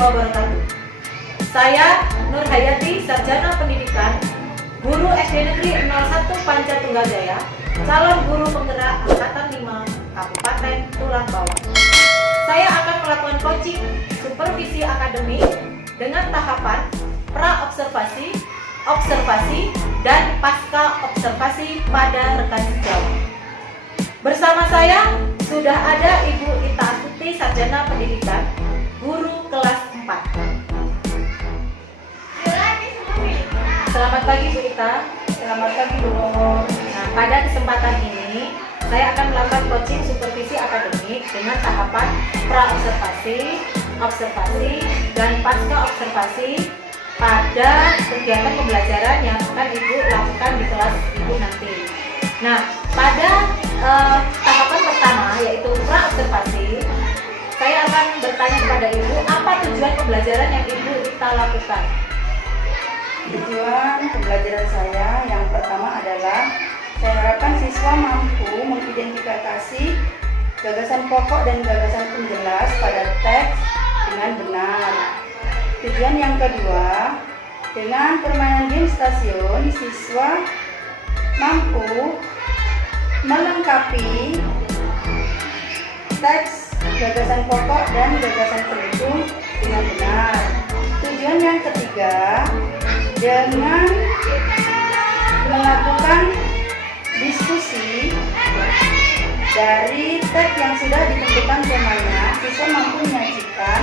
wabarakatuh. Saya Nur Hayati, Sarjana Pendidikan, Guru SD Negeri 01 Pancatunggaljaya, calon guru penggerak Angkatan 5 Kabupaten Tulang Bawang. Saya akan melakukan coaching supervisi akademik dengan tahapan pra-observasi, observasi, dan pasca observasi pada rekan sejawat. Bersama saya sudah ada Ibu Ita Astuti, Sarjana Pendidikan, Guru kelas 4. Selamat pagi Bu Ita. Selamat pagi Bu Nur. Nah, pada kesempatan ini saya akan melakukan coaching supervisi akademik dengan tahapan pra-observasi, observasi, dan pasca observasi pada kegiatan pembelajaran yang akan Ibu lakukan di kelas Ibu nanti. Nah, pada tahapan pertama yaitu pra-observasi, saya akan bertanya kepada Ibu, apa tujuan pembelajaran yang Ibu Ita lakukan? Tujuan pembelajaran saya yang pertama adalah saya harapkan siswa mampu mengidentifikasi gagasan pokok dan gagasan penjelas pada teks dengan benar. Tujuan yang kedua, dengan permainan game stasiun, siswa mampu melengkapi teks gagasan pokok dan gagasan pendukung dengan benar. Tujuan yang ketiga, dengan melakukan diskusi dari teks yang sudah ditentukan temanya, siswa mampu menyajikan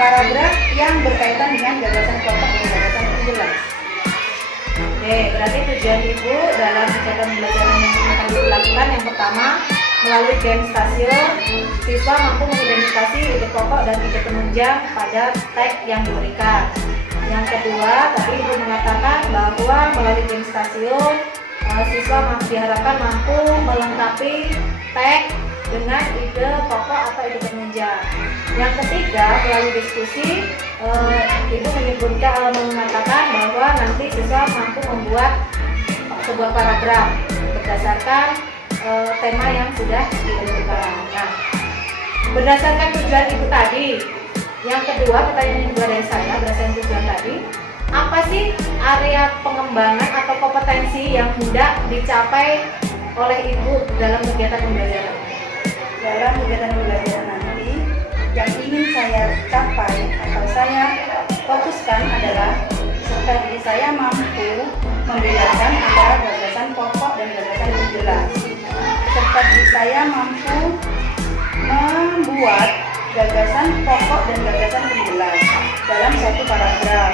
paragraf yang berkaitan dengan gagasan pokok dan gagasan penjelas. Oke, berarti tujuan Ibu dalam kegiatan pembelajaran yang akan Ibu lakukan yang pertama, melalui game stasiun, siswa mampu mengidentifikasi ide pokok dan ide penunjang pada teks yang diberikan. Yang kedua, tadi Ibu mengatakan bahwa melalui game stasiun, siswa diharapkan mampu melengkapi teks dengan ide pokok atau ide penunjang. Yang ketiga, melalui diskusi, Ibu mengatakan bahwa nanti siswa mampu membuat sebuah paragraf berdasarkan tema yang sudah ditentukan. Nah, berdasarkan tujuan Ibu tadi, yang kedua, pertanyaan yang kedua dari saya berdasarkan tujuan tadi, apa sih area pengembangan atau kompetensi yang hendak dicapai oleh Ibu dalam kegiatan pembelajaran? Dalam kegiatan pembelajaran nanti, yang ingin saya capai atau saya fokuskan adalah serta diri saya mampu membedakan antara gagasan pokok dan gagasan penjelas. Serta diri saya mampu membuat gagasan pokok dan gagasan penjelas dalam satu paragraf.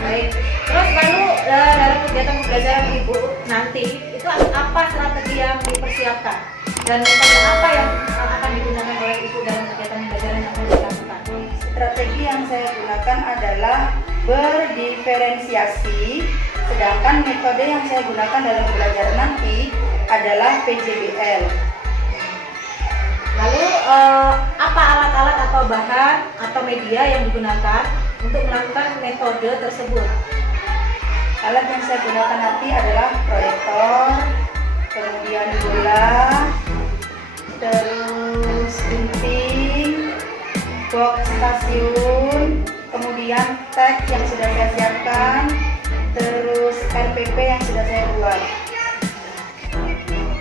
Baik. Terus lalu dalam kegiatan pembelajaran Ibu nanti itu apa strategi yang dipersiapkan dan metode apa yang akan digunakan oleh Ibu dalam kegiatan pembelajaran yang akan dilakukan? Strategi yang saya gunakan adalah berdiferensiasi, sedangkan metode yang saya gunakan dalam pembelajaran nanti adalah PJBL. Lalu apa alat-alat atau bahan atau media yang digunakan untuk melakukan metode tersebut? Alat yang saya gunakan nanti adalah proyektor, kemudian bola, terus gunting, box stasiun, kemudian teks yang sudah saya siapkan, terus RPP yang sudah saya buat.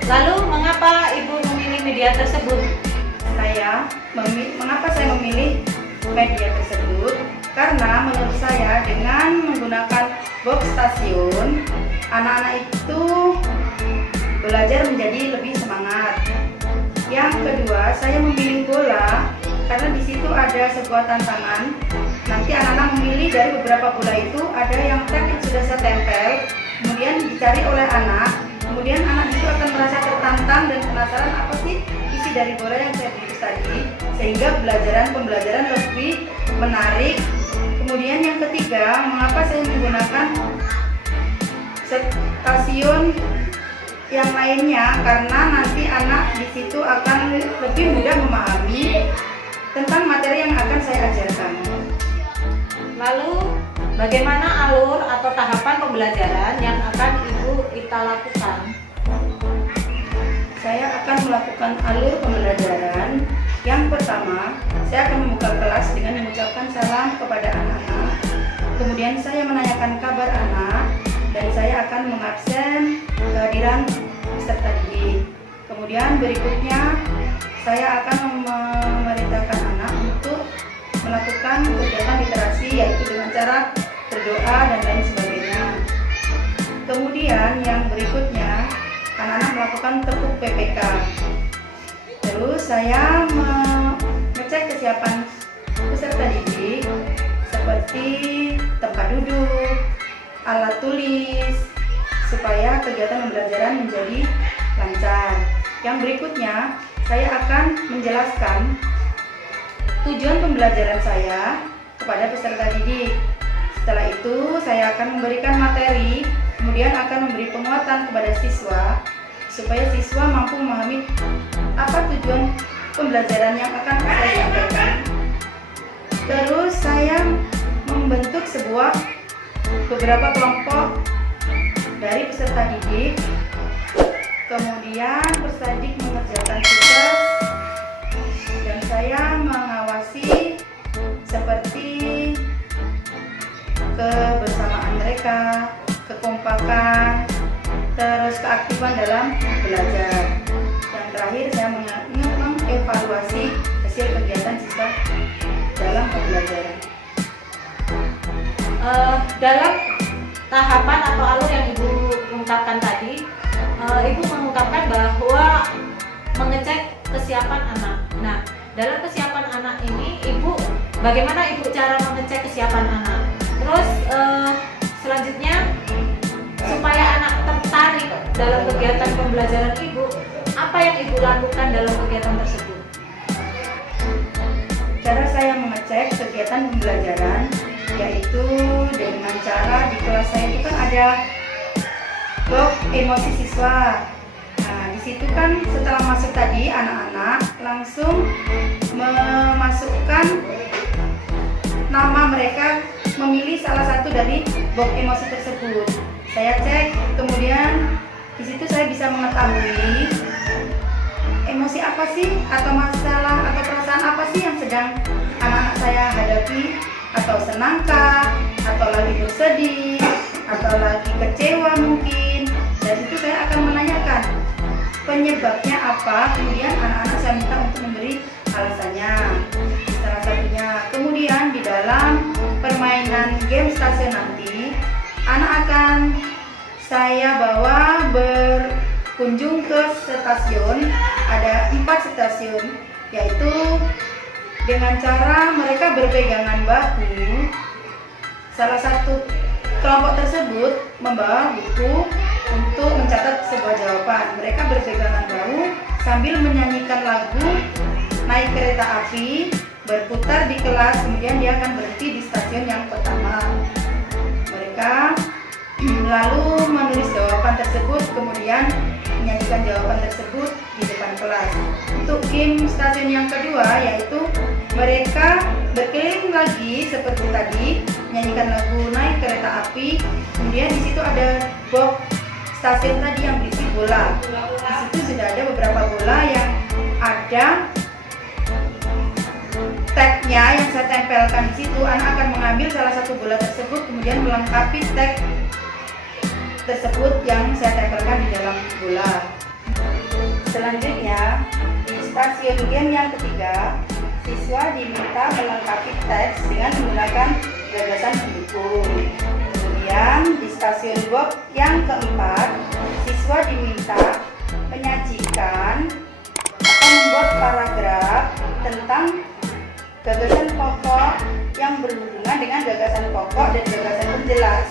Lalu mengapa Ibu memilih media tersebut? Mengapa saya memilih media tersebut? Karena menurut saya dengan menggunakan box stasiun, anak-anak itu belajar menjadi lebih semangat. Yang kedua, saya memilih bola karena di situ ada sebuah tantangan. Nanti anak-anak memilih dari beberapa bola itu, ada yang tag yang sudah saya tempel, kemudian dicari oleh anak. Kemudian anak itu akan merasa tertantang dan penasaran apa sih isi dari bola yang saya bungkus tadi, sehingga pembelajaran lebih menarik. Kemudian yang ketiga, mengapa saya menggunakan stasiun yang lainnya, karena nanti anak di situ akan lebih mudah memahami tentang materi yang akan saya ajarkan. Lalu bagaimana alur atau tahapan pembelajaran yang akan Ibu Ita lakukan? Saya akan melakukan alur pembelajaran Yang pertama, saya akan membuka kelas dengan mengucapkan salam kepada anak-anak. Kemudian saya menanyakan kabar anak dan saya akan mengabsen kehadiran peserta didik. Kemudian berikutnya saya akan memerintahkan anak untuk melakukan kegiatan literasi, yaitu dengan cara berdoa dan lain sebagainya. Kemudian yang berikutnya anak-anak melakukan tepuk PPK. Terus saya mengecek kesiapan peserta didik seperti tempat duduk, alat tulis, supaya kegiatan pembelajaran menjadi lancar. Yang berikutnya saya akan menjelaskan tujuan pembelajaran saya kepada peserta didik. Setelah itu saya akan memberikan materi, kemudian akan memberi penguatan kepada siswa supaya siswa mampu memahami apa tujuan pembelajaran yang akan saya sampaikan. Terus saya membentuk beberapa kelompok dari peserta didik. Kemudian peserta didik mengerjakan tugas dan saya mengawasi seperti kebersamaan mereka, kekompakan, terus keaktifan dalam belajar. Yang terakhir saya mengevaluasi hasil kegiatan siswa dalam pembelajaran. Dalam tahapan atau alur yang Ibu ungkapkan tadi, Ibu mengungkapkan bahwa mengecek kesiapan anak. Nah, dalam kesiapan anak ini, bagaimana Ibu cara mengecek kesiapan anak? Terus selanjutnya, supaya anak tertarik dalam kegiatan pembelajaran Ibu, apa yang Ibu lakukan dalam kegiatan tersebut? Cara saya mengecek kegiatan pembelajaran yaitu dengan cara di kelas saya itu kan ada box emosi siswa. Nah, di situ kan setelah masuk tadi anak-anak langsung memasukkan nama mereka, memilih salah satu dari box emosi tersebut. Saya cek, kemudian di situ saya bisa mengetahui emosi apa sih atau masalah atau perasaan apa sih yang sedang anak-anak saya hadapi, atau senangkah, atau lagi bersedih, atau lagi kecewa mungkin. Dan itu saya akan menanyakan penyebabnya apa, kemudian anak-anak saya minta untuk memberi alasannya. Salah satunya, kemudian di dalam permainan game stasiun nanti, anak akan saya bawa berkunjung ke stasiun. Ada 4 stasiun, yaitu dengan cara mereka berpegangan bahu. Salah satu kelompok tersebut membawa buku untuk mencatat sebuah jawaban. Mereka berpegangan bahu sambil menyanyikan lagu Naik Kereta Api, berputar di kelas, kemudian dia akan berhenti di stasiun yang pertama. Mereka lalu menulis jawaban tersebut, kemudian menyanyikan jawaban tersebut di depan kelas. Untuk game stasiun yang kedua, yaitu mereka berkeliling lagi seperti tadi, menyanyikan lagu Naik Kereta Api. Kemudian di situ ada box stasiun tadi yang berisi bola. Di situ sudah ada beberapa bola yang ada tagnya yang saya tempelkan di situ. Anak akan mengambil salah satu bola tersebut, kemudian melengkapi tag tersebut yang saya tempelkan di dalam bola. Selanjutnya, di stasiun game yang ketiga, siswa diminta melengkapi teks dengan menggunakan gagasan pendukung. Kemudian di stasiun box yang keempat, siswa diminta menyajikan atau membuat paragraf tentang gagasan pokok yang berhubungan dengan gagasan pokok dan gagasan penjelas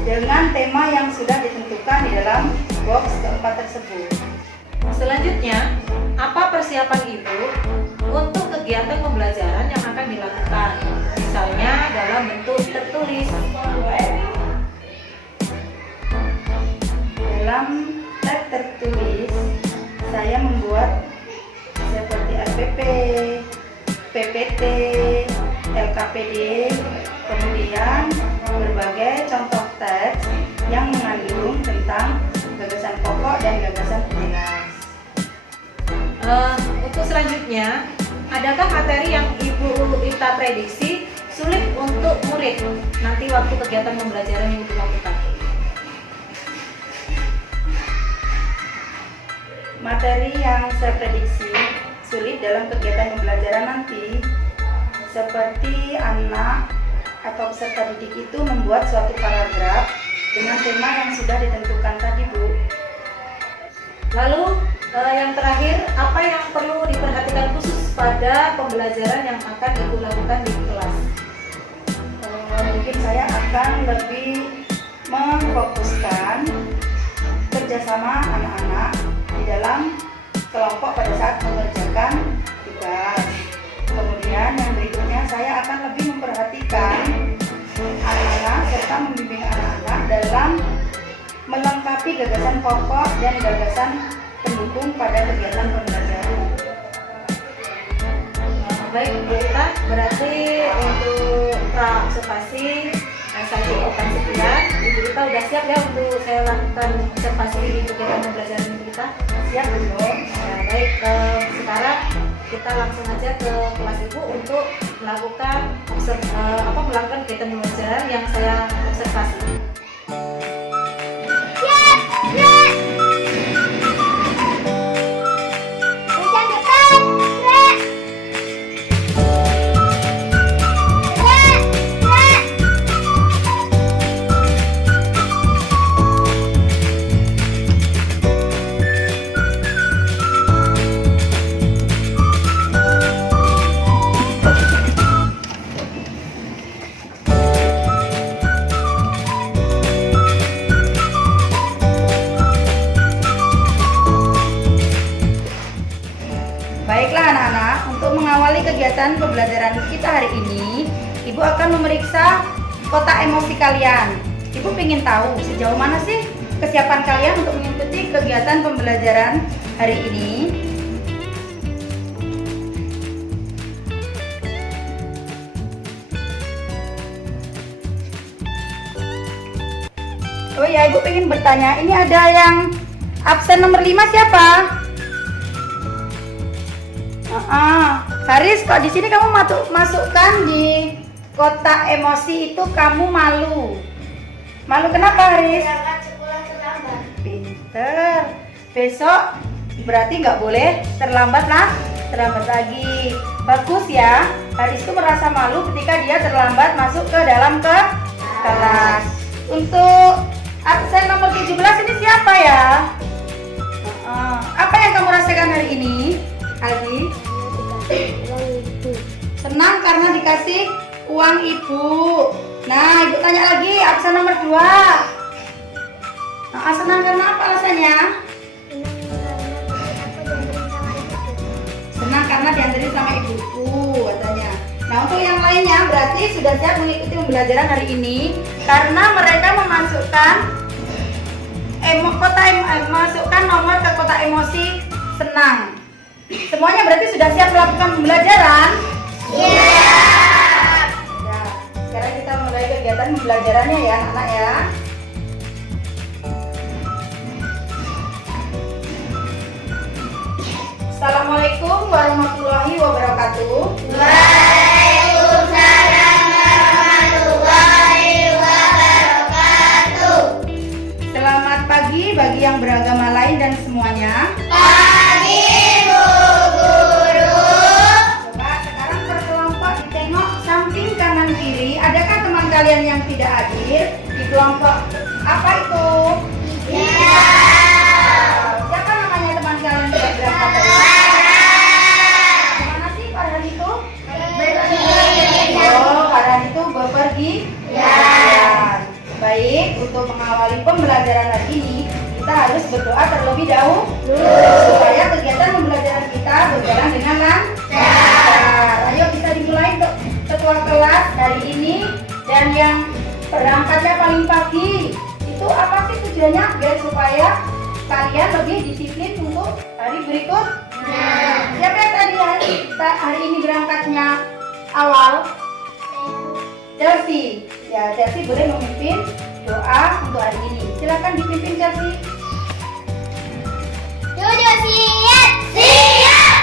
dengan tema yang sudah ditentukan di dalam box keempat tersebut. Selanjutnya, apa persiapan Ibu untuk kegiatan pembelajaran yang akan dilakukan? Misalnya dalam bentuk tertulis. Dalam teks tertulis, saya membuat seperti RPP, PPT, LKPD, kemudian berbagai contoh teks yang mengandung tentang gagasan pokok dan gagasan penjelas. Untuk selanjutnya, adakah materi yang Ibu Ita prediksi sulit untuk murid nanti waktu kegiatan pembelajaran yang dilakukan? Materi yang saya prediksi sulit dalam kegiatan pembelajaran nanti seperti anak atau peserta didik itu membuat suatu paragraf dengan tema yang sudah ditentukan tadi, Bu. Lalu yang terakhir, apa yang perlu diperhatikan khusus pada pembelajaran yang akan Ibu lakukan di kelas? Mungkin saya akan lebih memfokuskan kerjasama anak-anak di dalam kelompok pada saat mengerjakan tugas. Kemudian yang berikutnya saya akan lebih memperhatikan anak-anak serta membimbing anak-anak dalam melengkapi gagasan pokok dan gagasan pendukung pada kegiatan pembelajaran. Baik, Bu Ita, berarti untuk pra-observasi saya cukupkan sekian. Ibu Ita udah siap ya untuk saya lakukan observasi di kegiatan pembelajaran Ibu Ita? Siap, Bu. Ya, baik, sekarang kita langsung aja ke kelas Ibu untuk melakukan melakukan kegiatan pembelajaran yang saya observasi. Baiklah anak-anak, untuk mengawali kegiatan pembelajaran kita hari ini, Ibu akan memeriksa kotak emosi kalian. Ibu ingin tahu sejauh mana sih kesiapan kalian untuk mengikuti kegiatan pembelajaran hari ini. Oh ya, Ibu ingin bertanya, ini ada yang absen nomor 5 siapa? Haris, kok di sini kamu masukkan di kotak emosi itu kamu malu. Malu kenapa, Haris? Berangkat sekolah terlambat. Pinter. Besok berarti nggak boleh terlambat lagi. Bagus ya. Haris itu merasa malu ketika dia terlambat masuk ke dalam kelas. Untuk absen nomor 17 ini siapa ya? Apa yang kamu rasakan hari ini, Aldi? Senang karena dikasih uang ibu. Nah, ibu tanya lagi, absen nomor 2. Senang karena apa alasannya? Senang karena diantarin sama ibuku katanya. Nah, untuk yang lainnya berarti sudah siap mengikuti pembelajaran hari ini karena mereka memasukkan masukkan nomor ke kotak emosi senang. Semuanya berarti sudah siap melakukan pembelajaran? Siap. Ya, sekarang kita mulai kegiatan pembelajarannya ya anak-anak ya. Assalamualaikum warahmatullahi wabarakatuh. Waalaikumsalam warahmatullahi wabarakatuh. Selamat pagi bagi yang beragama lain dan semuanya. Pagi Bu Guru. Coba sekarang per kelompok ditengok samping kanan kiri. Adakah teman kalian yang tidak hadir di kelompok apa itu? Iya. Siapa namanya teman kalian yang tidak berangkat tadi? Kemana sih Farhan itu? Oh, Farhan itu bepergi. Baik, untuk mengawali pembelajaran hari ini kita harus berdoa terlebih dahulu supaya kegiatan pembelajaran kita berjalan dengan lancar. Ayo kita dimulai untuk ketua kelas hari ini dan yang berangkatnya paling pagi. Itu apa sih tujuannya? Biar supaya kalian lebih disiplin untuk hari berikutnya. Siapa yang tadi hari ini berangkatnya awal? Chelsea. Ya, Chelsea boleh memimpin doa untuk hari ini. Silakan dipimpin Chelsea. Tujuh siap. Siap.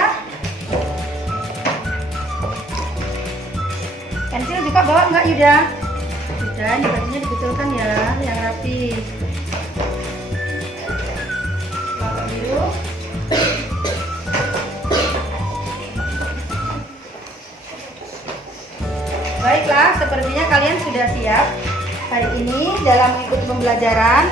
ya. Pensil juga bawa nggak Yuda? Yuda, ini bajunya dibetulkan ya, yang rapi. Warna biru. Baiklah, sepertinya kalian sudah siap. Hari ini dalam mengikuti pembelajaran.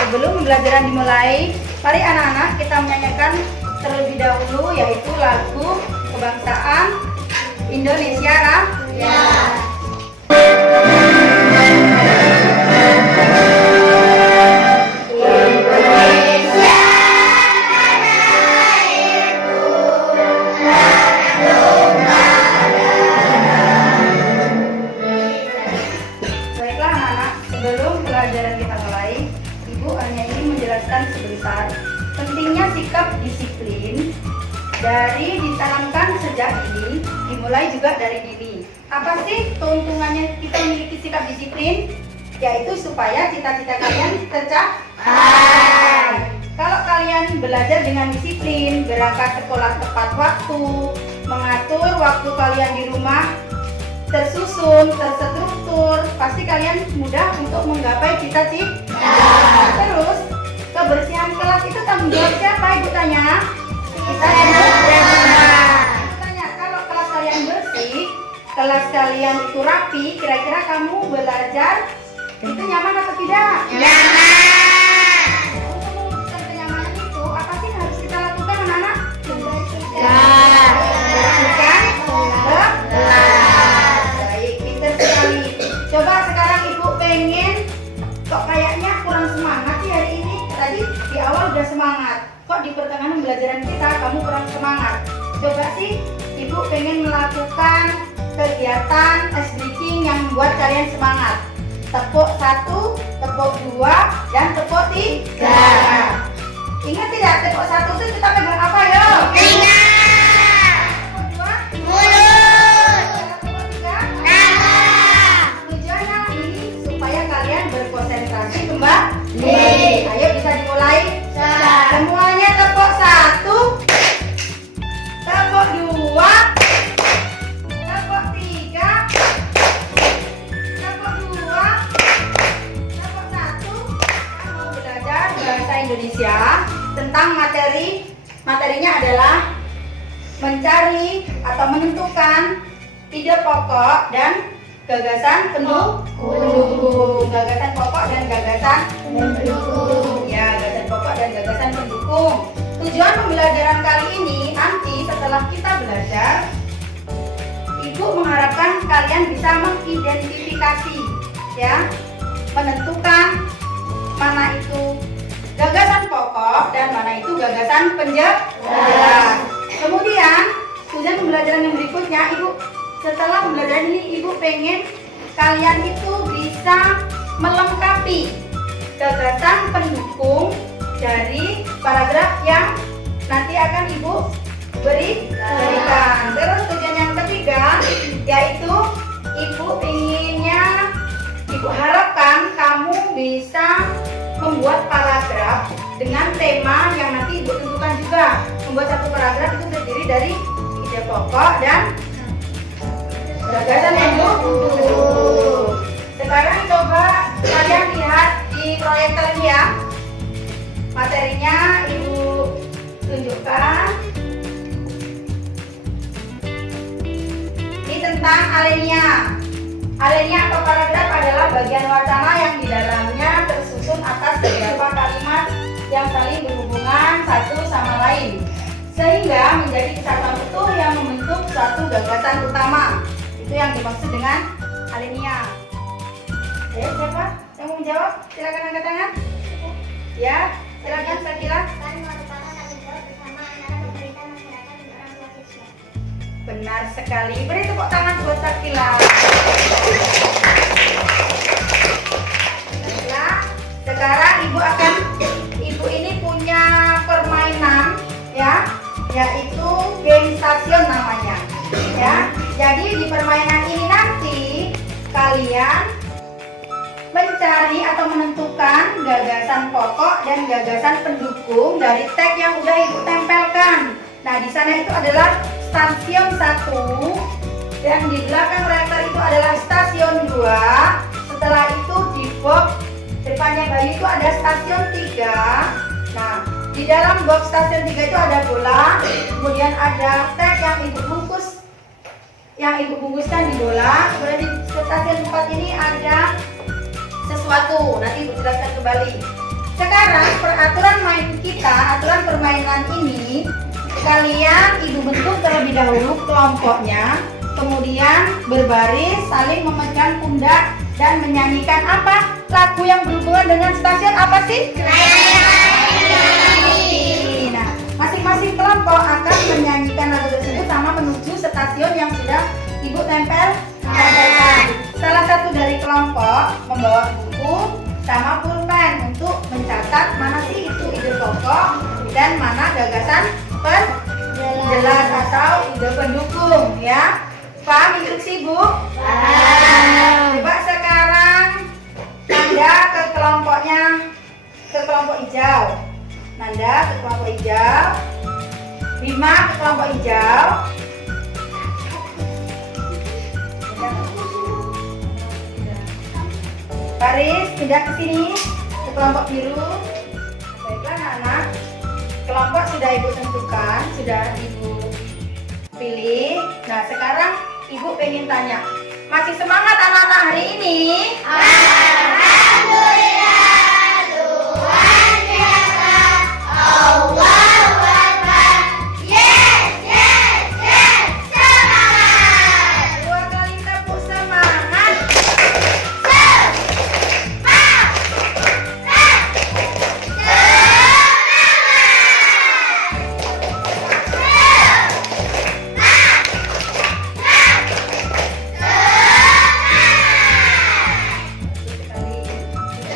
Sebelum pembelajaran dimulai, mari anak-anak kita menyanyikan terlebih dahulu yaitu lagu kebangsaan Indonesia Raya. Baiklah anak-anak, sebelum pelajaran kita mulai, Ibu hanya ingin menjelaskan sebentar pentingnya sikap disiplin dari ditanamkan sejak dini, dimulai juga dari dini. Apa sih keuntungannya kita memiliki sikap disiplin? Yaitu supaya cita-cita kalian tercapai. Kalau kalian belajar dengan disiplin, berangkat sekolah tepat waktu, mengatur waktu kalian di rumah tersusun, terstruktur, pasti kalian mudah untuk menggapai cita-cita. Terus, kebersihan kelas itu tanggung jawab siapa? Ibu tanya. Kita tanya, kalau kelas kalian bersih, kelas kalian itu rapi, kira-kira kamu belajar itu nyaman atau tidak? Untuk mewujudkan kenyamanan itu, apa sih yang harus kita lakukan anak-anak? Membersihkan kelas. Baik, pintar sekali. Coba sekarang Ibu pengen, kok kayaknya kurang semangat sih hari ini? Tadi di awal udah semangat, kok di pertengahan pembelajaran kita kamu kurang semangat? Coba sih Ibu pengen melakukan kegiatan ice breaking yang membuat kalian semangat. Tepuk 1, tepuk 2, dan tepuk 3. Ingat tidak, tepuk 1 itu kita pegang apa ya? Tepuk 2, Mulut. tepuk 3. Tujuannya ini supaya kalian berkonsentrasi kembali. Ayo bisa dimulai. Semuanya tepuk 1, tepuk 2, tepuk 3, tepuk 2, tepuk 1. Kita mau belajar bahasa Indonesia tentang materinya adalah mencari atau menentukan ide pokok dan gagasan pendukung. Gagasan pokok dan gagasan pendukung. Ya, gagasan pokok dan gagasan pendukung. Tujuan pembelajaran kali ini nanti setelah kita belajar, Ibu mengharapkan kalian bisa mengidentifikasi, ya, menentukan mana itu gagasan pokok dan mana itu gagasan penjelas. Kemudian tujuan pembelajaran yang berikutnya, Ibu setelah pembelajaran ini Ibu pengen kalian itu bisa melengkapi gagasan pendukung dari paragraf yang nanti akan Ibu berikan. Terus tujuan yang ketiga yaitu Ibu harapkan kamu bisa membuat paragraf dengan tema yang nanti Ibu tentukan juga. Membuat satu paragraf itu terdiri dari ide pokok dan gagasan pendukung. Sekarang coba kalian lihat di proyektor ini ya. Materinya Ibu tunjukkan. Ini tentang alenia. Alenia atau paragraf adalah bagian wacana yang di dalamnya tersusun atas beberapa kalimat yang saling berhubungan satu sama lain, sehingga menjadi kesatuan utuh yang membentuk suatu gagasan utama. Itu yang dimaksud dengan alenia. Ya, siapa yang mau menjawab? Silakan angkat tangan. Ya, silakan Sakila. Benar sekali. Beri tepuk tangan buat Sakila. Baiklah, sekarang Ibu ini punya permainan, ya, yaitu game stasiun namanya. Ya, jadi di permainan ini nanti kalian mencari atau menentukan gagasan pokok dan gagasan pendukung dari tag yang udah Ibu tempelkan. Nah, di sana itu adalah stasiun 1, dan di belakang reaktor itu adalah stasiun 2. Setelah itu di box depannya Bayu itu ada stasiun 3. Nah, di dalam box stasiun 3 itu ada bola, kemudian ada tag yang ibu bungkuskan di bola. Kemudian di stasiun 4 ini ada sesuatu, nanti ibu jelaskan kembali. Sekarang peraturan main kita, aturan permainan ini, kalian ibu bentuk terlebih dahulu kelompoknya, kemudian berbaris saling memegang pundak dan menyanyikan apa? Lagu yang berhubungan dengan stasiun apa sih? Nah, masing-masing kelompok akan menyanyikan lagu tersebut sama menuju stasiun yang sudah ibu tempelkan. Salah satu dari kelompok membawa buku sama pulpen untuk mencatat mana sih itu ide pokok dan mana gagasan penjelas atau ide pendukung, ya. Paham instruksi, Bu? Coba sekarang Nanda ke kelompoknya, ke kelompok hijau. Nanda ke kelompok hijau. Bima ke kelompok hijau. Paris pindah ke sini ke kelompok biru. Baiklah anak-anak, kelompok sudah ibu tentukan, sudah ibu pilih. Nah, sekarang ibu pengen tanya, masih semangat anak-anak hari ini? Alhamdulillah, Tuhan biasa, Allahu Akbar. Yes, yes, yes, semangat. 2 kali tepuk semangat.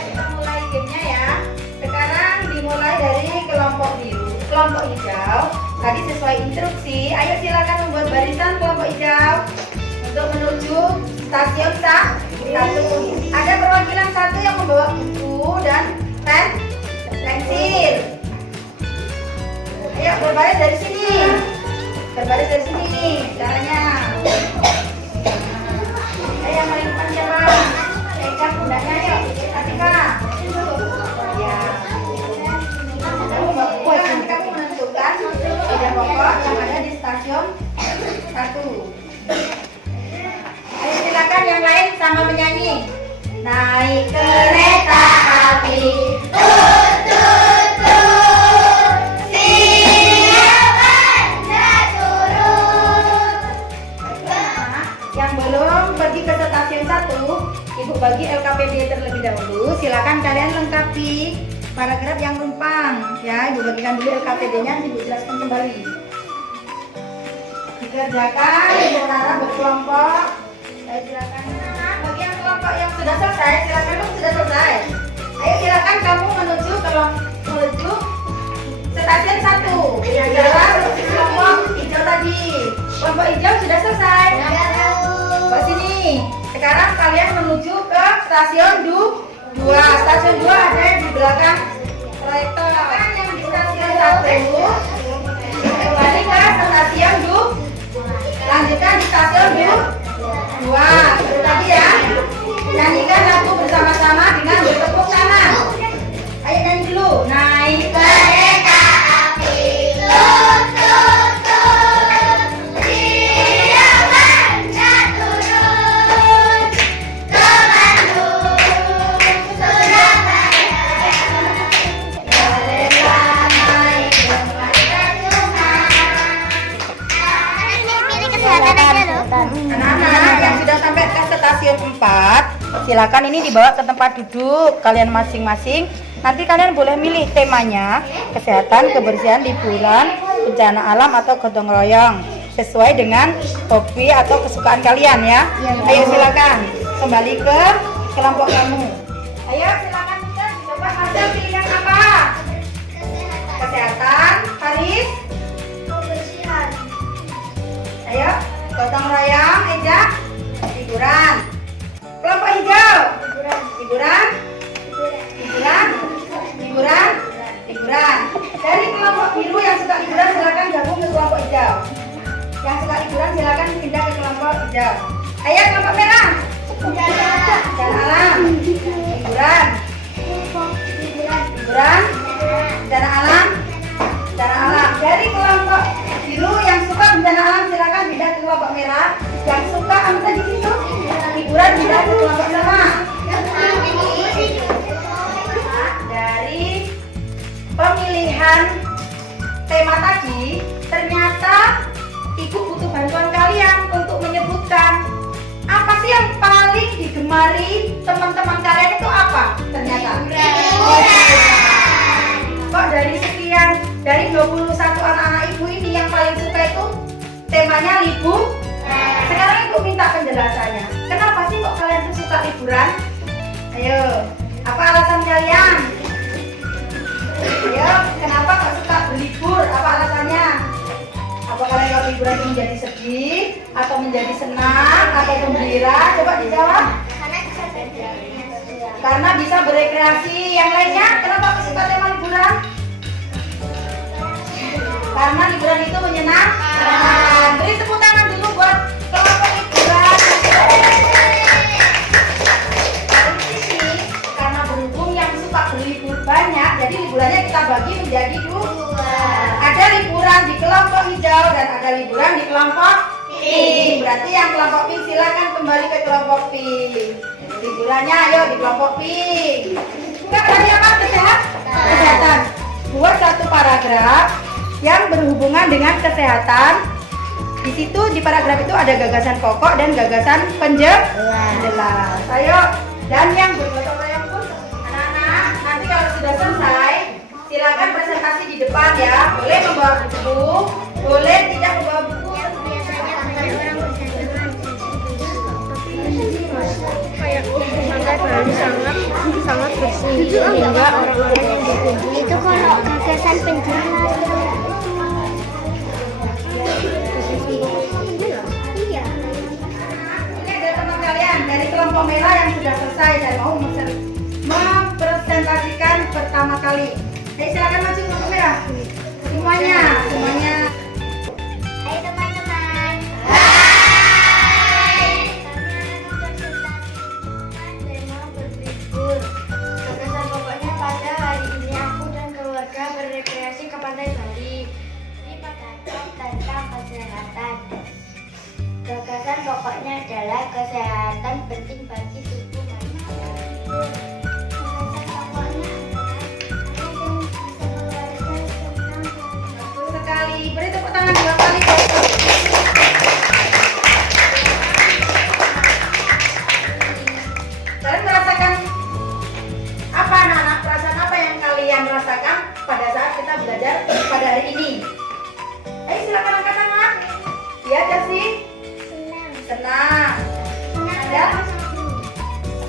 Kita mulai gamenya ya. Sekarang dimulai dari kelompok biru, kelompok hijau. Tadi sesuai instruksi, ayo silakan membuat barisan kelompok hijau untuk menuju stasiun 1. Ada perwakilan 1 yang membawa buku dan pensil. Ayo berbaris dari sini. Berbaris dari sini nih caranya. Ayo yang paling depan siapa? Pegang pundaknya yuk. Atika. Ya. Kamu menentukan ide pokok yang ada di stasiun 1. Ayo silakan yang lain sama menyanyi. Naik kereta api. Tut, tut, tut, siap Anda turun. Yang belum pergi ke stasiun 1, ibu bagi LKPD terlebih dahulu. Silakan kalian lengkapi paragraf yang rumpang, ya. Ibu bagikan dulu LKPD-nya, nanti ibu jelaskan kembali. Dikerjakan, ibu Nara berkelompok. Silakan bagi yang kelompok yang sudah selesai, silakan kamu sudah selesai. Ayo silakan kamu menuju stasiun 1. Yang jalan kelompok hijau tadi. Kelompok hijau sudah selesai. Ke sini. Sekarang kalian menuju ke stasiun 2. Stasiun 2 ada di belakang reaktor. Yang di stasiun 1 kembali ke stasiun 2. Lanjutkan di stasiun 2. Itu tadi ya. Nyanyikan lagu bersama-sama dengan bertepuk tangan. Ayo nyanyi dulu. Naik Kereta api, tut, tut, tut, siap Anda turun. Ke Bandung, Surabaya, kereta naik Pilih kesehatan aja loh. Anak-anak yang sudah sampai ke stasiun 4, silakan ini dibawa ke tempat duduk kalian masing-masing. Nanti kalian boleh milih temanya, kesehatan, kebersihan, liburan, bencana alam atau gotong royong, sesuai dengan hobi atau kesukaan kalian ya. Ayo silakan kembali ke kelompok kamu. Ayo silakan kita coba hasil pilihan apa? Kesehatan, Haris. Kebersihan. Ayo, gotong royong, Eja, liburan. Kelompok hijau, liburan, liburan, liburan, liburan. Dari kelompok biru yang suka liburan silakan gabung ke kelompok hijau. Yang suka liburan silakan pindah ke kelompok hijau. Ayo kelompok merah. Jalan alam. Liburan. Liburan. Bencana alam. Bencana alam. Dari kelompok biru yang suka bencana alam silakan pindah ke kelompok merah. Yang suka apa di situ? Liburan pindah ke kelompok sama. Dari pemilihan tema tadi, ternyata ibu butuh bantuan kalian untuk menyebutkan apa sih yang paling digemari teman-teman kalian itu apa? Ternyata kok dari sekian, dari 21 anak-anak ibu ini yang paling suka itu temanya libur. Sekarang ibu minta penjelasannya. Kenapa sih kok kalian tuh suka liburan? Ayo, apa alasan kalian? Ayo, kenapa kok suka berlibur? Apa alasannya? Apa kalian kalau liburan itu menjadi sedih, atau menjadi senang, atau gembira? Coba dijawab. Karena bisa berekreasi. Yang lainnya, kenapa kok suka tema liburan? Karena liburan itu menyenangkan. Beri tepuk tangan dulu buat kelompok liburan. Karena berhubung yang suka berlibur banyak, jadi liburannya kita bagi menjadi dua. Ada liburan di kelompok hijau dan ada liburan di kelompok pink. Berarti yang kelompok pink silakan kembali ke kelompok pink. Liburannya ayo di kelompok pink. Enggak tadi apa? Kesehatan. Buat satu paragraf yang berhubungan dengan kesehatan. Di situ di paragraf itu ada gagasan pokok dan gagasan penjelas. Ayo, dan yang bergotong royong pun anak-anak nanti kalau sudah selesai silakan presentasi di depan ya. Boleh membawa buku, boleh tidak membawa buku. Kayak baru sangat bersih sehingga orang-orang yang dikunjungi itu kalau gagasan penjelas. Iya. Ini ada teman kalian dari kelompok merah yang sudah selesai dan mau mempresentasikan pertama kali. Ayo silakan maju kelompok merah. Semuanya. Hai teman-teman. Tema berlibur. Gagasan pokoknya pada hari ini aku dan keluarga berrekreasi ke Pantai Bali. Ini paragraf tentang kesehatan. Gagasan pokoknya adalah kesehatan penting bagi tubuh manusia. Gagasan pokoknya adalah Bagus sekali. Beri tepuk tangan 2 kali. Kalian merasakan apa anak-anak? Perasaan apa yang kalian rasakan pada saat kita belajar pada hari ini? Ayo silakan angkat tangan. Iya ada sih? Senang. Ada?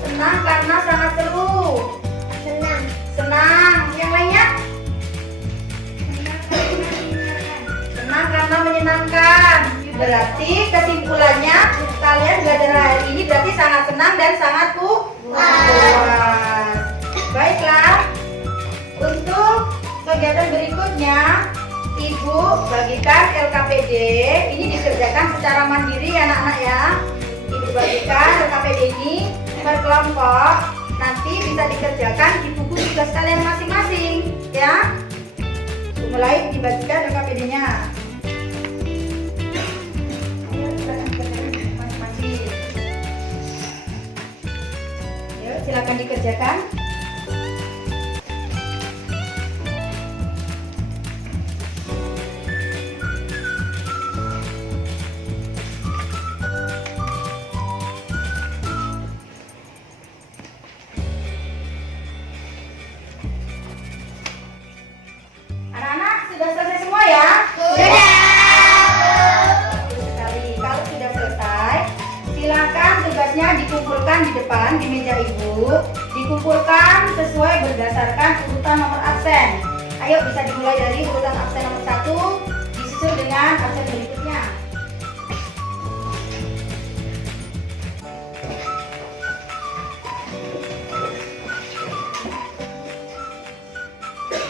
Senang karena sangat seru. Senang. Yang lainnya? Senang karena menyenangkan. Berarti kesimpulannya kalian belajar hari ini berarti sangat senang dan sangat puas. Baiklah. Untuk kegiatan berikutnya, Ibu bagikan LKPD. Ini dikerjakan secara mandiri ya anak-anak ya. Ibu bagikan LKPD ini per kelompok. Nanti bisa dikerjakan di buku tugas kalian masing-masing ya. Mulai dibagikan LKPD-nya. Ayo silakan dikerjakan masing-masing. Yuk silakan dikerjakan. Anak-anak sudah selesai semua ya? Bagus sekali. Kalau sudah selesai, silakan tugasnya dikumpulkan di depan di meja ibu. Dikumpulkan sesuai berdasarkan urutan nomor absen. Ayo bisa dimulai dari urutan absen nomor 1, disusul dengan absen berikutnya.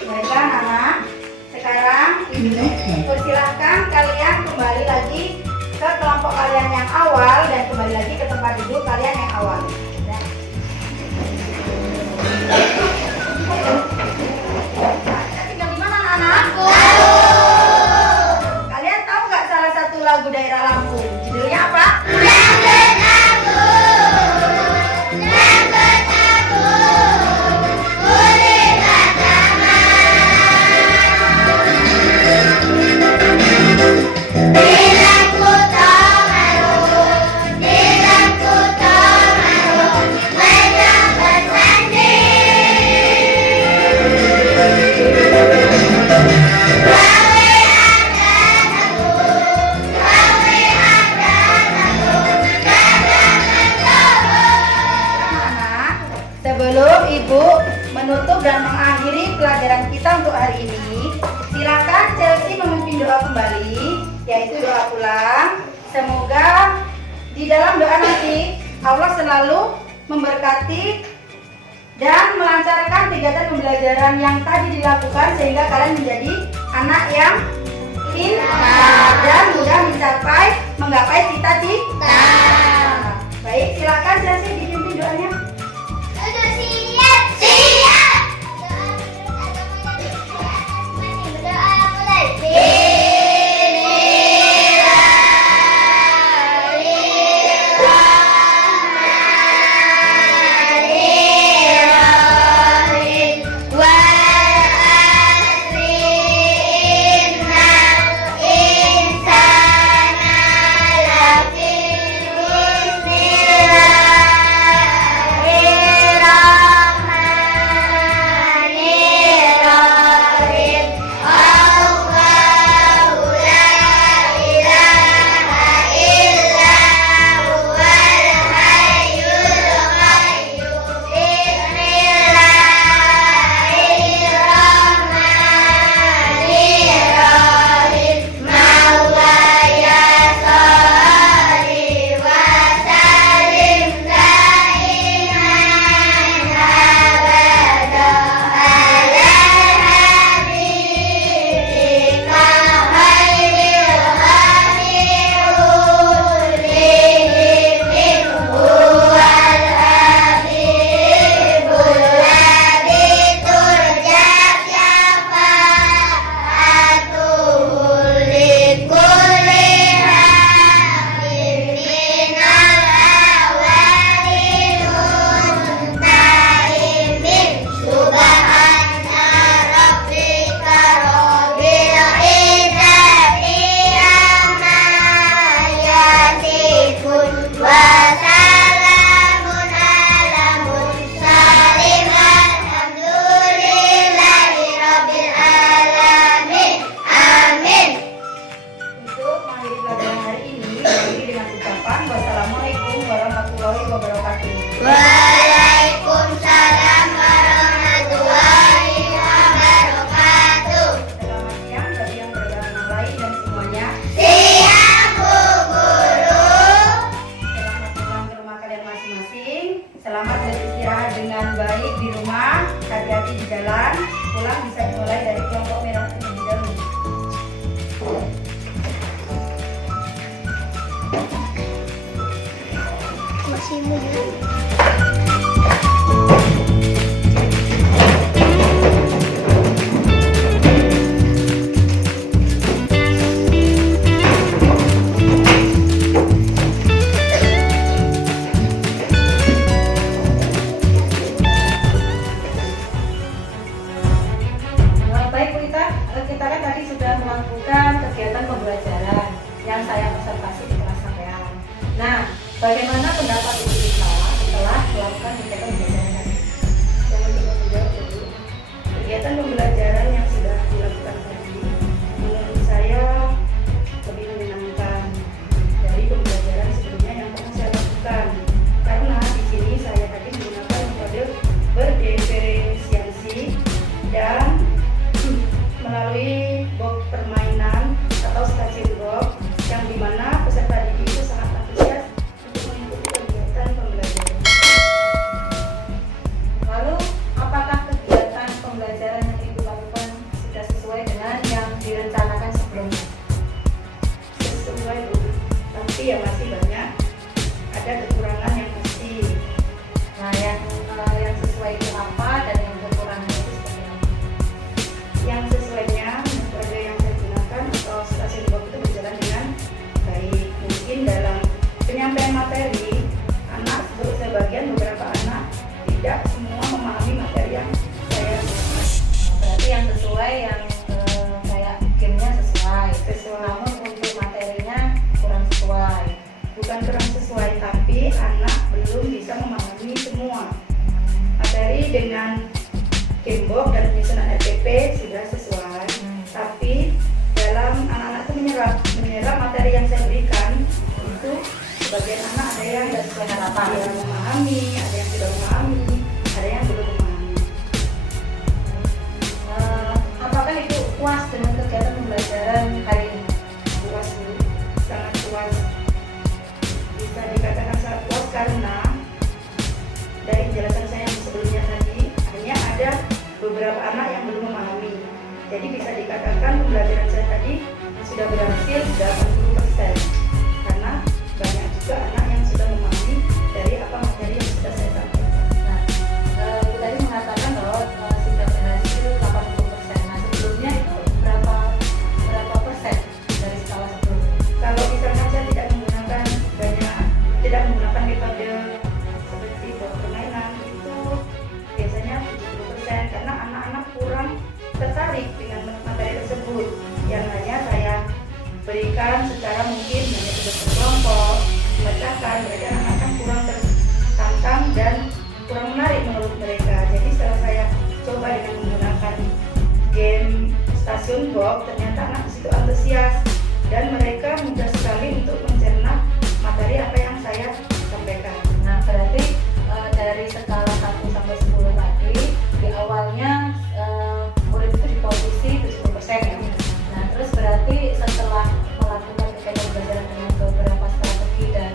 Baiklah anak-anak, sekarang Persilahkan kalian kembali lagi ke kelompok kalian yang awal dan kembali lagi ke tempat duduk kalian yang awal. Tinggal di mana anak-anak? Kalian tahu nggak salah satu lagu daerah Lampung? Judulnya apa? Sebelum Ibu menutup dan mengakhiri pelajaran kita untuk hari ini, silakan Chelsea memimpin doa kembali, yaitu doa pulang. Semoga di dalam doa nanti Allah selalu memberkati dan melancarkan kegiatan pembelajaran yang tadi dilakukan sehingga kalian menjadi anak yang pintar dan mudah menggapai cita-cita. Baik, silakan Chelsea dipimpin doanya. Wassalamualaikum warahmatullahi wabarakatuh. Waalaikumsalam warahmatullahi wabarakatuh. Selamat siang bagi yang beragama lain dan semuanya. Siang Bu Guru. Selamat pulang ke rumah kalian masing-masing. Selamat beristirahat dengan baik di rumah. Hati-hati di jalan. Pulang bisa dimulai dari kelompok merah terlebih dahulu. Masih muda. Baik Bu Ita, kita kan tadi sudah melakukan kegiatan pembelajaran yang saya observasi di kelas sampean. Nah, bagaimana pendapat Ibu Ita setelah melakukan kegiatan pembelajaran tadi? Yang untuk menjawab dulu, kegiatan pembelajaran yang sudah dilakukan tadi menurut saya lebih menyenangkan dari pembelajaran sebelumnya yang pernah saya lakukan, karena di sini saya tadi menggunakan metode berdiferensiasi dan melalui box permainan atau stasiun box yang dimana peserta didik itu sangat antusias untuk mengikuti kegiatan pembelajaran. Lalu, apakah kegiatan pembelajaran yang Ibu lakukan tapi ya masih banyak ada kekurangan yang pasti. Nah, yang sesuai itu apa dan yang kekurangan itu seperti apa? Yang sesuainya metode yang saya gunakan atau stasiun box itu berjalan dengan baik. Mungkin dalam penyampaian materi, anak sebagian beberapa anak tidak semua memahami materi yang saya gunakan. Berarti yang sesuai, yang kayak gamenya sesuai, Sesuai. namun untuk materinya kurang sesuai. Bukan kurang sesuai, tapi anak belum bisa memahami semua materi. Dengan gamebox dan penyusunan RPP sudah sesuai, tapi dalam anak-anak itu menyerap materi yang saya berikan itu sebagian anak ada yang Tidak sesuai harapan. tidak memahami, ada yang sudah memahami, ada yang belum memahami. Apakah itu puas dengan kegiatan pembelajaran hari ini? Puas Bu, sangat puas. Bisa dikatakan sangat puas karena dari penjelasan saya yang sebelumnya tadi hanya ada beberapa anak yang belum memahami. Jadi bisa dikatakan pembelajaran saya tadi sudah berhasil 80% karena banyak juga anak yang sudah memahami dari apa materi yang sudah saya sampaikan. Nah, Ibu tadi mengatakan bahwa sudah berhasil 80%. Nah, sebelumnya itu berapa persen dari skala sebelumnya? Kalau misalkan saya tidak menggunakan metode seperti permainan itu biasanya 70% karena anak-anak kurang tertarik dengan materi tersebut yang hanya saya berikan secara mungkin hanya tugas berkelompok, memecahkan. Mereka anak-anak kurang tertantang dan kurang menarik menurut mereka. Jadi setelah saya coba dengan menggunakan game stasiun box, ternyata anak di situ antusias dan mereka mudah sekali untuk mencerna materi apa yang saya sampaikan. Nah, berarti dari skala 1 sampai 10 tadi di awalnya murid itu di posisi 70% ya. Nah, terus berarti setelah melakukan kegiatan pembelajaran dengan beberapa strategi dan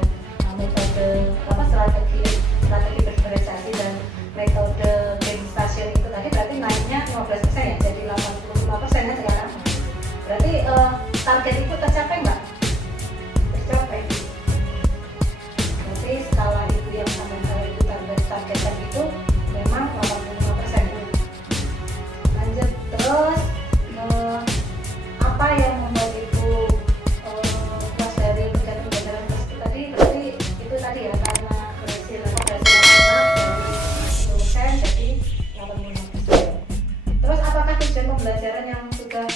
metode strategi bervariasi dan metode game station itu tadi berarti naiknya 15% ya, jadi 85% ya sekarang. Berarti target itu tercapai nggak? Tercapai. Berarti skala itu yang sampai saya itu targetkan itu memang 85%. Lanjut terus, apa yang membuat ibu puas dari kegiatan pembelajaran tersebut tadi? Berarti itu tadi ya, karena keberhasilan anak dari 10% jadi 85%. Terus apakah tujuan pembelajaran yang sudah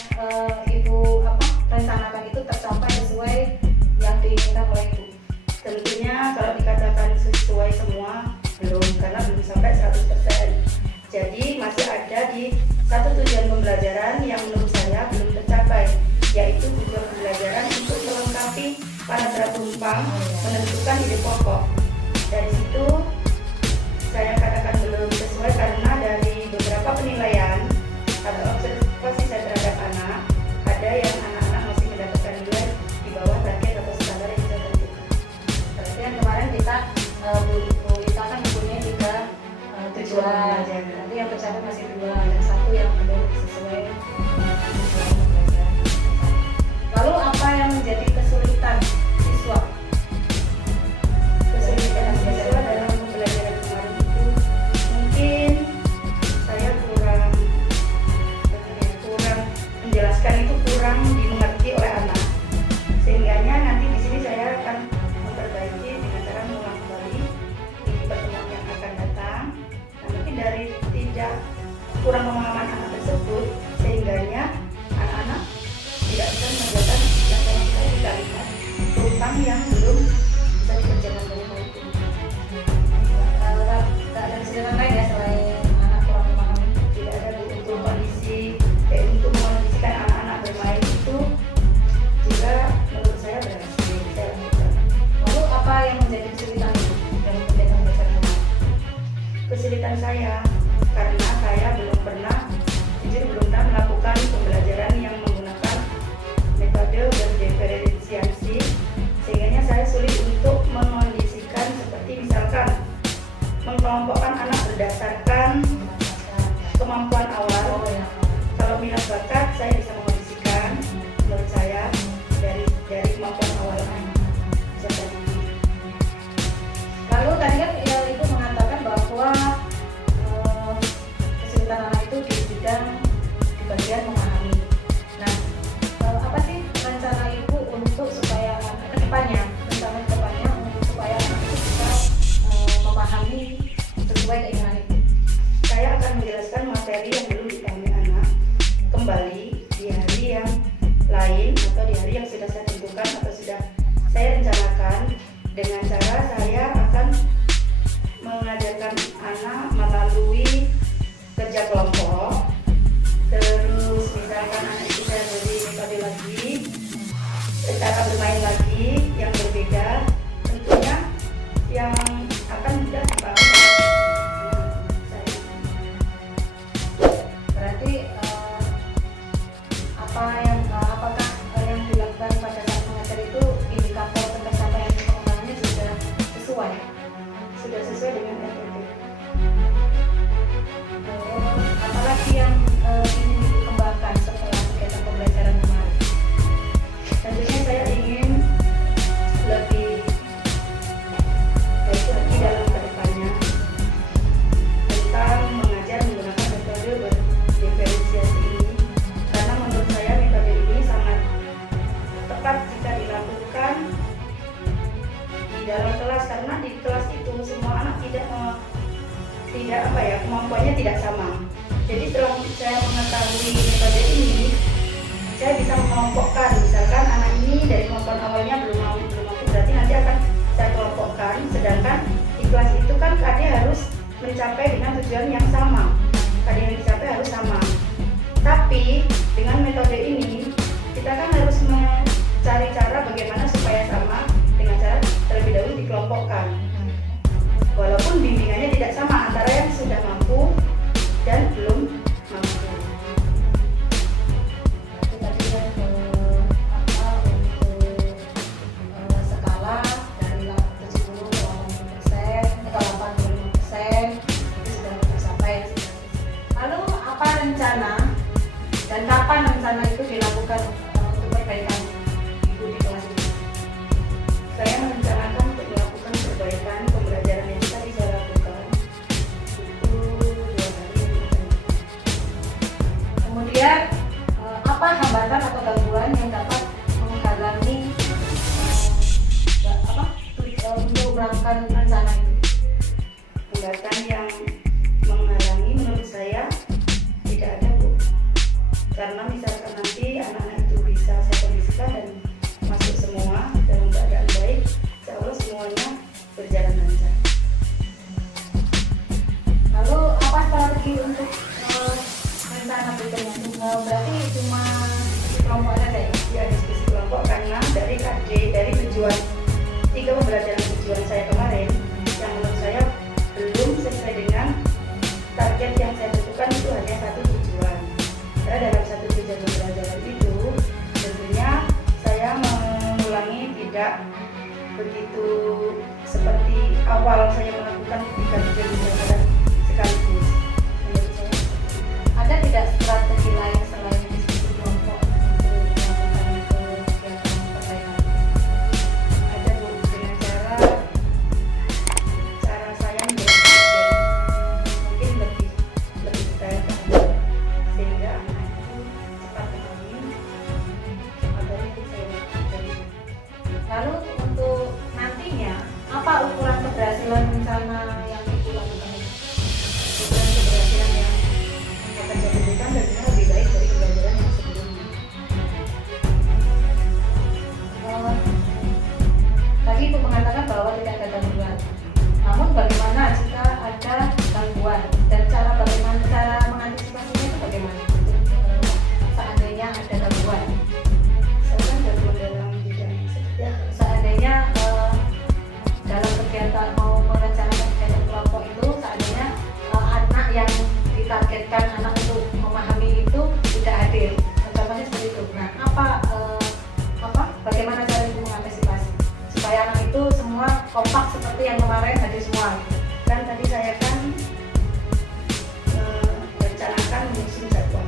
ibu rencanakan itu tercapai sesuai yang diinginkan oleh ibu? Tentunya kalau dikatakan sesuai semua belum, karena belum sampai 100%. Jadi masih ada di satu tujuan pembelajaran yang menurut saya belum tercapai, yaitu tujuan pembelajaran untuk melengkapi para penumpang menentukan ide pokok. Dari situ saya katakan belum sesuai karena dari beberapa penilaian atau observasi saya terhadap anak, ada yang anak-anak masih mendapatkan nilai di bawah target atau standar yang saya tentukan. Berarti yang kemarin kita Bu Ita kan mempunyai 3 tujuan. Nanti yang tercapai masih 2 dan 1 yang belum sesuai tujuan pembelajaran. Lalu apa yang menjadi kesulitan siswa? Kesulitan siswa dalam pembelajaran kemarin itu mungkin saya kurang menjelaskan, itu kurang dimengerti oleh anak, sehingganya nanti di sini saya akan memperbaiki dengan cara mengulang kembali di pertemuan yang akan datang. Nah, mungkin dari tidak kurang pemahaman anak tersebut sehingganya anak-anak tidak bisa mengerjakan yang saya dikalikan utang yang belum bisa dikerjakan dari murid. Tak ada kesulitan lain ya selain anak kurang memahami? Tidak ada untuk kondisi untuk mengondisikan anak-anak bermain itu juga menurut saya berhasil saya lakukan. Lalu apa yang menjadi kesulitan ibu dalam kegiatan belajar kemarin? Kesulitan saya karena saya belum pernah melakukan pembelajaran yang menggunakan metode berdiferensiasi, sehingga saya sulit untuk mengondisikan seperti misalkan mengelompokkan anak berdasarkan kemampuan awal. Kalau minat bakat saya bisa mengondisikan menurut saya dari kemampuan awal anak. dengan cara saya akan mengajarkan anak melalui kerja kelompok. Terus misalkan anak itu saya beri metode lagi, cara bermain lagi yang berbeda, tentunya yang akan mudah dipahami saya. Berarti apakah yang dilakukan pada saat mengajar itu indikator pencapaian pengembangannya sudah sesuai dengan metode. Apalagi yang ingin dikembangkan setelah kegiatan pembelajaran kemarin? Tentunya saya ingin lebih baik lagi dalam kedepannya tentang mengajar menggunakan metode berdiferensiasi ini, karena menurut saya metode ini sangat tepat jika dilakukan di dalam kelas, karena di kelas itu semua anak tidak kemampuannya tidak sama. Jadi setelah saya mengetahui metode ini, saya bisa mengelompokkan. Misalkan anak ini dari kemampuan awalnya belum mampu, berarti nanti akan saya kelompokkan. Sedangkan di kelas itu kan adik harus mencapai dengan tujuan yang sama, adik yang dicapai harus sama. Tapi dengan metode ini kita kan harus mencari cara bagaimana supaya sama, dengan cara terlebih dahulu dikelompokkan. Walaupun bimbingannya tidak sama antara yang sudah mampu dan belum mampu. Itu tadi yang untuk skala dari 70 ke 80% atau 85% itu sudah tercapai. Lalu apa rencana dan kapan rencana itu dilakukan untuk perbaikan ibu di kelas ini? Saya merencanakan untuk melakukan perbaikan pembelajaran yang tadi saya lakukan itu 2 hari. Kemudian apa hambatan atau gangguan yang dapat menghalangi untuk melakukan rencana itu? Hambatan yang menghalangi menurut saya tidak ada, Bu. Karena misalkan nanti anak-anak itu bisa saya kondisikan dan masuk semua dalam keadaan baik, insya Allah semuanya berjalan lancar. Lalu apa strategi untuk rencana berikutnya? Berarti cuma kelompok saja ya? Ya, diskusi kelompok karena dari tujuan 3 pembelajaran tujuan saya kemarin yang menurut saya belum sesuai dengan target yang saya tentukan, itu hanya 1 tujuan. Karena dalam 1 tujuan pembelajaran itu tentunya saya mengulangi tidak begitu seperti awal saya melakukan 3 tujuan pembelajaran sekaligus. Menurut saya Ada tidak strategi lain selain diskusi kelompok untuk melakukan kegiatan perbaikan? ada, Bu, dengan cara saya menjelaskan mungkin lebih detail sehingga anak itu cepat memahami materi yang saya lakukan. Lalu untuk nantinya apa ukuran keberhasilan rencana yang Ibu lakukan ini? Ukuran keberhasilan yang akan saya berikan tentunya lebih baik dari pembelajaran yang sebelumnya. Tadi Ibu mengatakan bahwa tidak ada gangguan. Namun bagaimana jika ada gangguan dan bagaimana cara mengantisipasinya itu bagaimana? Seandainya ada gangguan, Misalkan gangguan dalam bidang seperti apa? seandainya dalam kegiatan mau merencanakan kegiatan kelompok itu, seandainya anak yang ditargetkan anak untuk memahami itu tidak hadir, contohnya seperti itu. Nah, bagaimana cara Ibu mengantisipasi supaya anak itu semua kompak seperti yang kemarin hadir semua? Kan tadi saya merencanakan menyusun jadwal.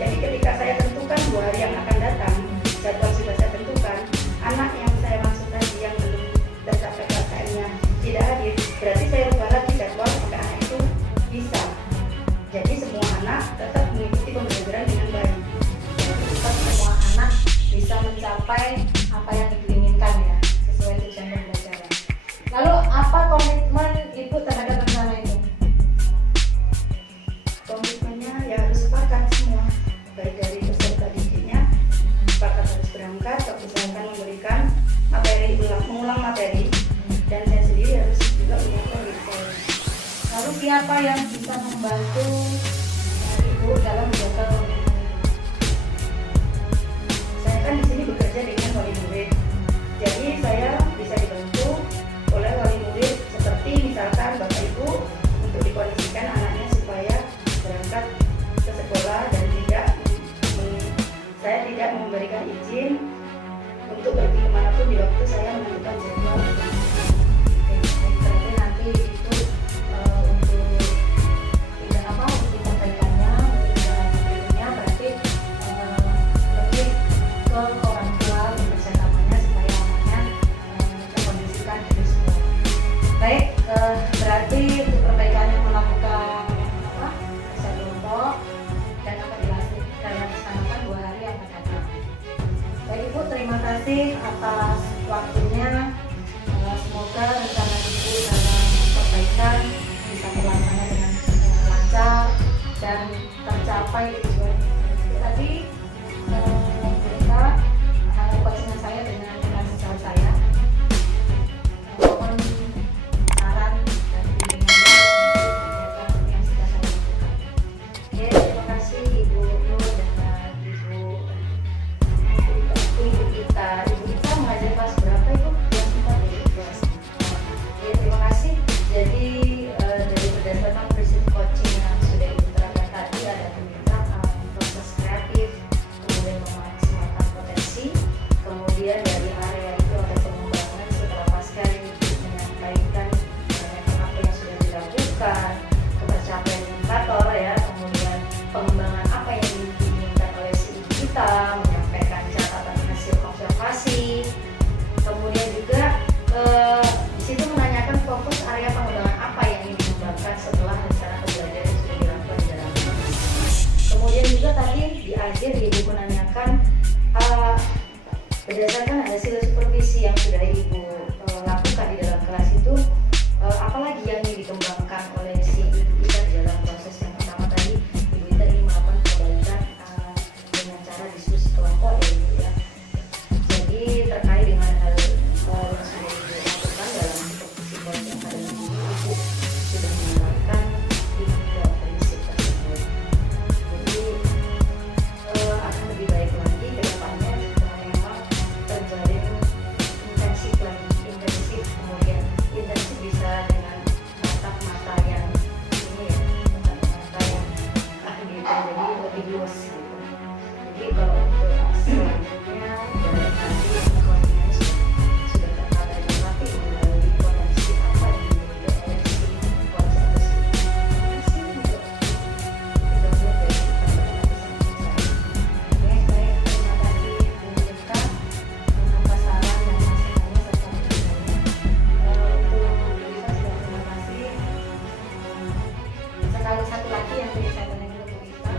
Jadi ketika saya tentukan 2 hari yang akan datang, jadwal sudah saya tentukan, anak yang saya maksud tadi yang belum tercapai KKM-nya tidak hadir, berarti saya ubah lagi jadwal sampai anak itu bisa. Jadi semua anak tetap mengikuti pembelajaran dengan baik. Tetap semua anak bisa mencapai apa yang diinginkan ya, sesuai tujuan pembelajaran. Lalu apa komitmen Ibu terhadap rencana itu? Komitmennya ya harus sepakat semua, baik dari peserta didiknya, sepakat harus berangkat, misalkan memberikan mengulang materi apa yang bisa membantu Ibu dalam menjaga komitmen? Saya kan di sini bekerja dengan wali murid, jadi saya bisa dibantu oleh wali murid seperti misalkan Bapak Ibu untuk dikondisikan anaknya supaya berangkat ke sekolah dan saya tidak memberikan izin untuk pergi kemanapun di waktu saya menentukan jadwal. Berarti nanti itu untuk tidak apa untuk perbaikannya, untuk jalan berikutnya berarti lebih ke orang tua kebersamaan supaya anaknya terkondisikan itu semua. Baik, berarti untuk perbaikannya melakukan apa? Bisa kelompok dan akan dilaksanakan 2 hari yang akan datang. Baik Ibu, terima kasih atas waktunya. Semoga rencana Ibu dalam perbaikan bisa terlaksana dengan lancar dan tercapai tujuan. Tadi mereka coaching saya dengan sejauh saya. Mohon saran dan bimbingannya untuk kegiatan yang sudah saya lakukan. Oke, terima kasih Ibu Nur dan Ibu kita. Ibu kita mengajar kelas berapa Ibu? Yang kita dari kelas. Ya, terima kasih. Jadi dari berdasarkan prinsip coaching yang sudah Ibu terapkan tadi ada pembentukan proses kreatif, kemudian memaksimalkan potensi, kemudian dari area itu ada pengembangan setelah pasca Ibu menyampaikan apa yang sudah dilakukan, ketercapaian indikator ya, kemudian pengembangan apa yang diinginkan oleh si ibu kita, menyampaikan catatan hasil observasi, kemudian juga di situ menanyakan fokus area pengembangan apa yang ingin dikembangkan setelah rencana pembelajaran yang sudah dilakukan di dalam kelas. Kemudian juga tadi di akhir Ibu menanyakan berdasarkan hasil supervisi yang sudah Ibu lakukan di dalam kelas itu apalagi yang ingin dikembangkan oleh si ibu kita di dalam proses yang pertama tadi Ibu kita ingin melakukan perbaikan dengan cara diskusi kelompok ya Ibu ya. Jadi terkait dengan hal yang sudah Ibu lakukan dalam supervisi kelas yang ada di sini Ibu sudah menerapkan 3 prinsip tersebut. Jadi akan lebih baik lagi ke depannya setelah memang terjalin intensif lagi, intensif kemudian intensif bisa dengan tatap mata yang ini ya, tatap mata yang gitu, jadi lebih luas gitu. Jadi kalau untuk selanjutnya dari tadi koordinasi sudah tertata dengan rapi melalui potensi apa yang dimiliki oleh si konsep tersebut. Terima kasih untuk dari kita. Oke, baik, terima kasih Bu Rika atas saran dan masukannya serta bimbingannya. Untuk Bu Rika sudah terima kasih. Sekali satu lagi yang ingin saya tanyakan ke Bu Rika,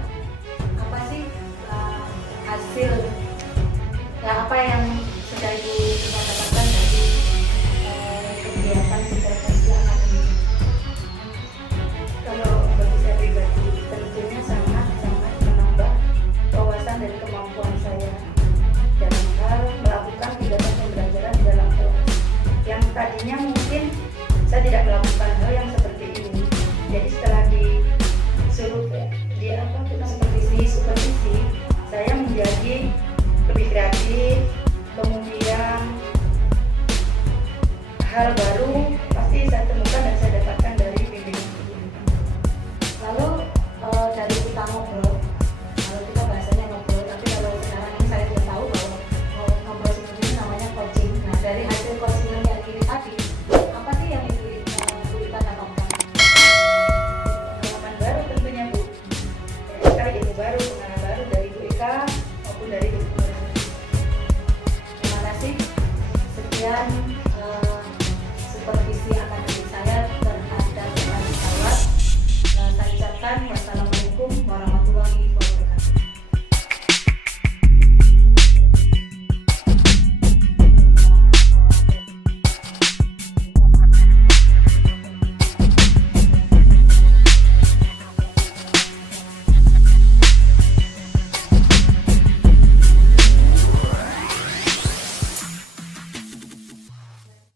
apa sih hasil apa yang sudah Ibu Rika dapatkan dari kegiatan supervisi akademik? Kalau bagi saya pribadi tentunya sangat menambah wawasan dan kemampuan saya dalam hal melakukan kegiatan pembelajaran di dalam kelas yang tadinya mungkin saya tidak melakukan hal yang seperti ini. Jadi setelah disuruh supervisi saya menjadi lebih kreatif, kemudian hal baru pasti saya temukan dan saya dapatkan dari bimbingan ini. Lalu dari kita ngobrol, kalau kita bahasanya ngobrol, tapi kalau sekarang ini saya sudah tahu bahwa ngobrol seperti ini namanya coaching. Nah, dari hasil coaching yang ini tadi, apa sih yang Ibu Rika dapatkan? Pengalaman baru tentunya Bu. Sekali ilmu baru, pengalaman baru dari Bu Ika maupun dari Bu. Terima kasih. Sekian